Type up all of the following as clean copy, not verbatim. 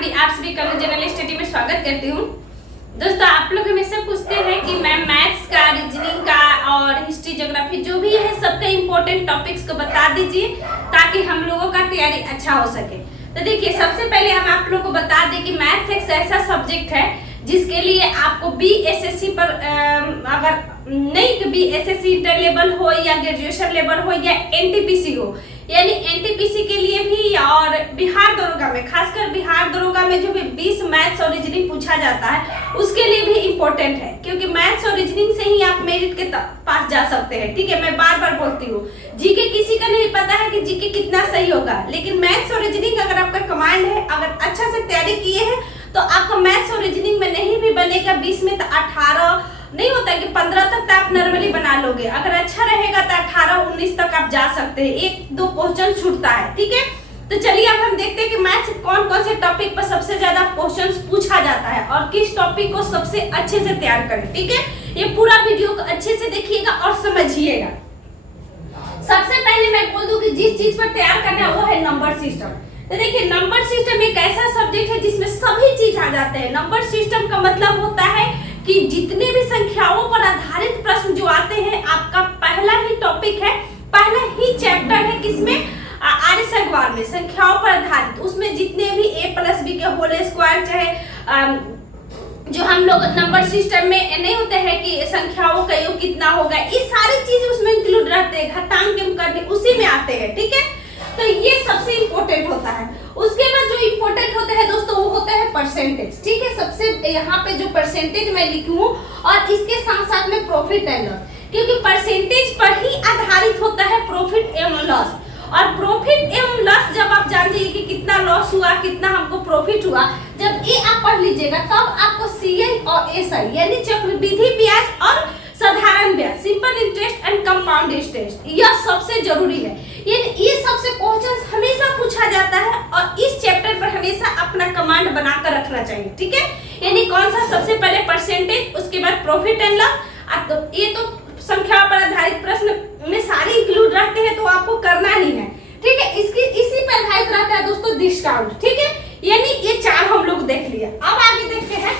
राबड़ी आप सभी का जनरल स्टडी में स्वागत करती हूँ। दोस्तों, आप लोग हमेशा पूछते हैं कि मैम मैथ्स का, रीजनिंग का और हिस्ट्री, ज्योग्राफी जो भी है सबका इम्पोर्टेंट टॉपिक्स को बता दीजिए ताकि हम लोगों का तैयारी अच्छा हो सके। तो देखिए, सबसे पहले हम आप लोगों को बता दें कि मैथ्स एक ऐसा सब्जेक्ट है जिसके लिए आपको BSSC पर अगर नहीं BSSC इंटर लेवल हो या ग्रेजुएशन लेवल हो या NTPC हो, यानी NTPC के लिए भी और बिहार दरोगा में, खासकर बिहार दरोगा में जो भी 20 मैथ्स और रीजनिंग पूछा जाता है उसके लिए भी इम्पोर्टेंट है, क्योंकि मैथ्स और रीजनिंग से ही आप मेरिट के पास जा सकते हैं। ठीक है, मैं बार बार बोलती हूँ, जीके किसी का नहीं पता है कि जीके कितना सही होगा, लेकिन मैथ्स और रीजनिंग अगर आपका कमांड है, अगर अच्छा से तैयारी किए हैं तो आपका मैथ्स और रीजनिंग में नहीं भी बनेगा 20 में तो 18 नहीं होता कि 15 तक तो आप नॉर्मली बना लोगे। अगर अच्छा रहेगा तो 18-19 तक आप जा सकते हैं, एक दो क्वेश्चन छूटता है। ठीक है, तो चलिए अब हम देखते हैं कि मैथ्स कौन कौन से टॉपिक पर सबसे ज्यादा क्वेश्चंस पूछा जाता है और किस टॉपिक को सबसे अच्छे से तैयार करें। ठीक है, ये पूरा वीडियो को अच्छे से देखिएगा और समझिएगा। सबसे पहले मैं बोल दूं कि जिस चीज पर तैयार करना है वो है नंबर सिस्टम। तो देखिए, नंबर सिस्टम एक ऐसा सब्जेक्ट है जिसमें सभी चीज आ जाते हैं। नंबर सिस्टम का मतलब होता है कि जितने भी संख्याओं पर आधारित प्रश्न जो आते हैं, आपका पहला ही टॉपिक है, पहला ही चैप्टर है किसमें, आर्यसंख्यवाद में, संख्याओं पर आधारित। उसमें जितने भी a+b के होल स्क्वायर, चाहे जो हम लोग नंबर सिस्टम में नहीं होते हैं कि संख्याओं का योग कितना होगा, ये सारी चीज उसमें इंक्लूड रहते हैं, घटांक करने उसी में आते हैं। ठीक है, तो ये सबसे इंपॉर्टेंट होता है। उसके बाद जो इंपॉर्टेंट होते हैं दोस्तों वो होता है परसेंटेज। ठीक है, सबसे यहाँ पे जो परसेंटेज मैं लिखी हूँ और इसके साथ साथ में प्रॉफिट एंड लॉस, क्योंकि परसेंटेज पर ही आधारित होता है प्रॉफिट एवं लॉस। और प्रॉफिट एवं लॉस जब आप जान जाइए कि कितना लॉस हुआ, कितना हमको प्रॉफिट हुआ, जब ये आप पढ़ लीजिएगा तब आपको CI और SI यानी चक्रवृद्धि ब्याज और साधारण ब्याज, simple interest and compound interest, यह सबसे जरूरी है। ये सबसे क्वेश्चन हमेशा पूछा जाता है और इस चैप्टर पर हमेशा अपना कमांड बनाकर रखना चाहिए। ठीक है, यानी कौन सा, सबसे पहले परसेंटेज, उसके बाद प्रॉफिट एंड लॉस। तो ये तो संख्या पर आधारित प्रश्न में सारे इंक्लूड रहते हैं तो आपको करना ही है। ठीक है, इसी पर आधारित रहता है दोस्तों डिस्काउंट। ठीक है, यानी ये चार हम लोग देख लिया। अब आगे देखते हैं,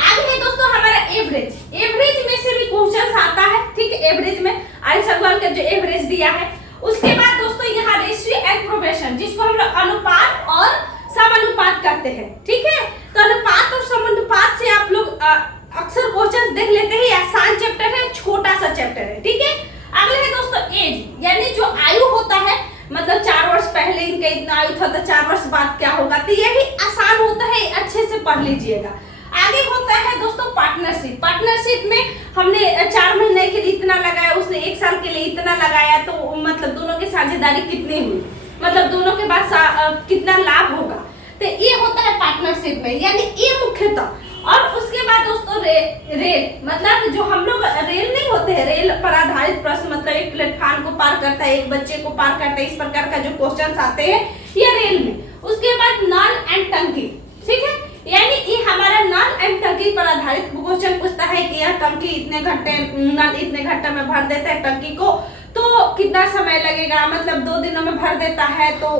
आगे है दोस्तों हमारा एवरेज। एवरेज में से भी क्वेश्चन आता है। ठीक है, एवरेज में आर्यसंख्यवाद का जो एवरेज दिया है। उसके बाद दोस्तों यहाँ रेशियो एंड प्रोपोर्शन, जिसको हम लोग अनुपात और समानुपात कहते हैं। ठीक है, तो अनुपात और समानुपात से आप लोग अक्सर क्वेश्चन देख लेते हैं। आसान चैप्टर है, छोटा सा चैप्टर है। ठीक है, अगले है दोस्तों एज, यानी जो आयु होता है, मतलब 4 वर्ष पहले इनका इतना आयु था तो 4 वर्ष बाद क्या होगा, तो ये भी आसान होता है, अच्छे से पढ़ लीजिएगा। आगे होता है दोस्तों पार्टनरशिप। पार्टनरशिप में हमने 4 महीने के लिए इतना लगाया, उसने 1 साल के लिए इतना लगाया, तो मतलब दोनों की साझेदारी कितनी हुई, मतलब दोनों के पास कितना लाभ होगा, तो ये होता है पार्टनरशिप में, यानी ये मुख्यतः। और उसके बाद दोस्तों रेल, मतलब जो हम लोग रेल नहीं होते हैं, रेल पर आधारित प्रश्न, मतलब एक प्लेटफॉर्म को पार करता है, एक बच्चे को पार करता है, इस प्रकार का जो क्वेश्चन आते हैं ये रेल में। उसके बाद नल एंड टंकी। ठीक है, यानी ये हमारा नल एंड टंकी पर आधारित क्वेश्चन पूछता है कि यह टंकी इतने घंटे, नल इतने घंटे में भर देता है टंकी को, तो कितना समय लगेगा, मतलब 2 दिनों में भर देता है तो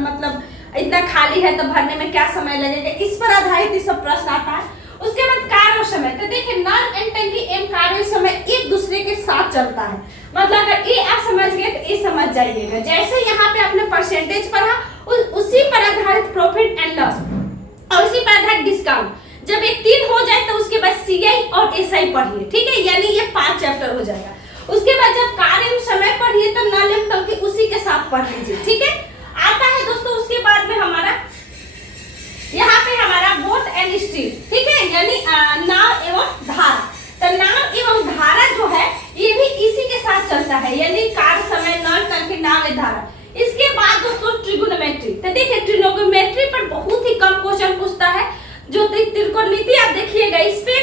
मतलब इतना खाली है तो भरने में क्या समय लगेगा, इस पर आधारित ये सब प्रश्न आता है। उसके बाद कार्य और समय, तो देखिए नल एंड टंकी एवं कार्य समय एक दूसरे के साथ चलता है, मतलब अगर ये आप समझ गए तो ये समझ जाइएगा। जैसे यहाँ पे आपने परसेंटेज पढ़ा, उसी पर आधारित प्रॉफिट एंड लॉस और उसी पर आधारित डिस्काउंट। जब ये 3 हो जाए तो उसके बाद CI और SI पढ़िए। ठीक है, यानी ये 5 चैप्टर हो जाएगा। उसके बाद जब कार्य एवं समय पढ़िए तो नल एवं टंकी उसी के साथ पढ़ लीजिए। ठीक है, आता है दोस्तों उसके बाद में हमारा यहाँ पे हमारा बोट एंड स्ट्रीम। ठीक है, यानी नाव एवं धारा। तो नाव एवं धारा जो है ये भी इसी के साथ चलता है, यानी कार्य, समय, नल, टंकी, नाव, धारा। इसके बाद दोस्तों ट्रिगोनोमेट्री। तो देखिए ट्रिगोनोमेट्री पर बहुत ही कम क्वेश्चन पूछता है। जो त्रिकोणमिति आप देखिएगा, इस पे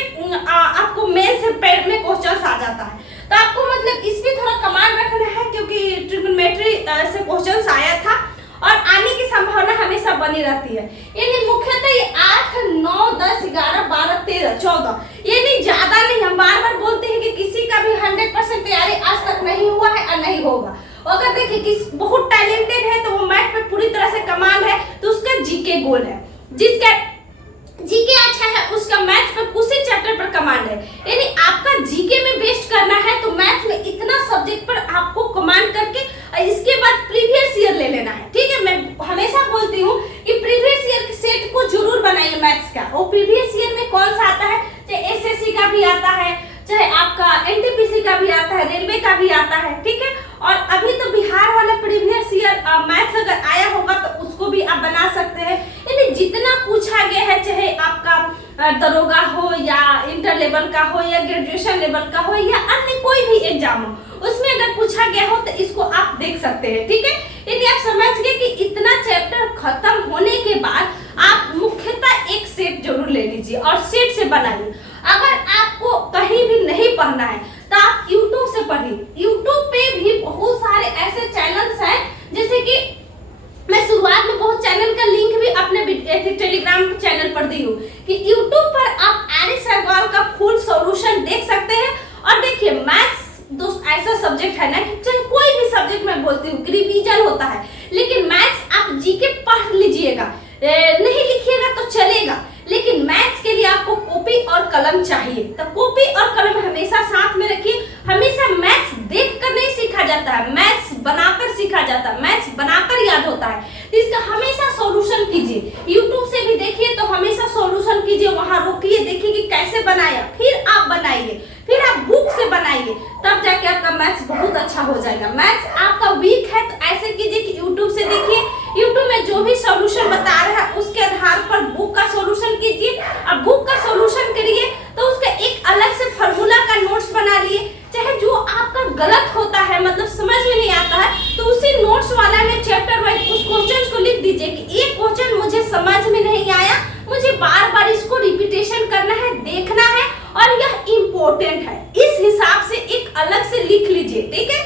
आपको मेन से पैर में क्वेश्चन आ जाता है, तो आपको मतलब इस पे थोड़ा कमांड रखना है, क्योंकि ट्रिगोनोमेट्री से क्वेश्चन आया था और आने की संभावना हमेशा बनी रहती है। यानी मुख्यतः ये 8, 9, 10, 11, 12, 13, 14, यानी ज्यादा नहीं। हम बार बार बोलते हैं कि किसी का भी 100% तैयारी आज तक नहीं हुआ है और नहीं होगा। अगर देखिए कि बहुत टैलेंटेड है तो वो मैथ पे पूरी तरह से कमांड है, तो उसका जीके गोल है। जिसका जीके अच्छा है उसका मैथ्स पर उसी चैप्टर पर कमांड है। यानी आपका जीके में बेस्ट करना है तो मैथ्स में इतना सब्जेक्ट पर आपको कमांड करके इसके बाद प्रीवियस ईयर ले लेना है। ठीक है, मैं हमेशा बोलती हूँ कि प्रीवियस ईयर के सेट को जरूर बनाइए मैथ्स का। और प्रीवियस ईयर में कौन सा आता है, चाहे एसएससी का भी आता है, चाहे आपका एनटीपीसी का भी आता है, रेलवे का भी आता है। ठीक है, और अभी तो बिहार वाला प्रीवियस ईयर मैथ्स अगर आया होगा तो उसको भी आप बना सकते हैं। यानी जितना पूछा गया है, चाहे आपका दरोगा हो या इंटर लेवल का हो या ग्रेजुएशन लेवल का हो या अन्य कोई भी एग्जाम हो, उसमें अगर पूछा गया हो तो इसको आप देख सकते हैं। ठीक है, यानी आप समझ गए कि इतना चैप्टर खत्म होने के बाद आप मुख्यतः एक सेट जरूर ले लीजिए और सेट से बनाइए। अगर आपको कहीं भी नहीं पढ़ना है तो आप YouTube से पढ़िए। YouTube पे भी बहुत सारे ऐसे चैनल्स हैं, जैसे कि मैं शुरुआत में बहुत चैनल का लिंक भी अपने टेलीग्राम चैनल पर दी हूँ कि YouTube पर आप आरिस अग्रवाल का फुल सॉल्यूशन देख सकते हैं। और देखिए मैथ्स दोस्त ऐसा सब्जेक्ट है ना कि चाहे कोई भी सब्जेक्ट मैं बोलती हूँ रिवीजन होता है, लेकिन मैथ्स आप जीके पढ़ लीजिएगा, नहीं लिखिएगा तो चलेगा, लेकिन मैथ्स के लिए आपको कॉपी और कलम चाहिए। तो कॉपी और कलम हमेशा साथ में रखिए। हमेशा मैथ्स देखकर नहीं सीखा जाता है, मैथ्स बनाकर सीखा जाता है, मैथ्स बनाकर याद होता है। तो इसका हमेशा सॉल्यूशन कीजिए। यूट्यूब से भी देखिए तो हमेशा सॉल्यूशन कीजिए, वहां रोकिए, देखिए कि कैसे बनाया, फिर आप बनाइए, फिर आप बुक से बनाइए, तब जाके आपका मैथ्स बहुत अच्छा हो जाएगा। मैथ्स आपका वीक है तो ऐसे कीजिए कि यूट्यूब से देखिए, यूट्यूब में जो भी सॉल्यूशन बता रहा है उसके आधार पर बुक का सॉल्यूशन कीजिए। अब बुक का सॉल्यूशन करिए तो उसका एक अलग से फार्मूला का नोट्स बना लिए, चाहे जो आपका गलत होता है, मतलब समझ में नहीं आता है, तो उसी नोट्स वाला में चैप्टर वाइज उस क्वेश्चन को लिख दीजिए कि ये क्वेश्चन मुझे समझ में नहीं आया, मुझे बार बार इसको रिपीटेशन करना है, देखना है और यह इम्पोर्टेंट है, इस हिसाब से एक अलग से लिख लीजिए। ठीक है,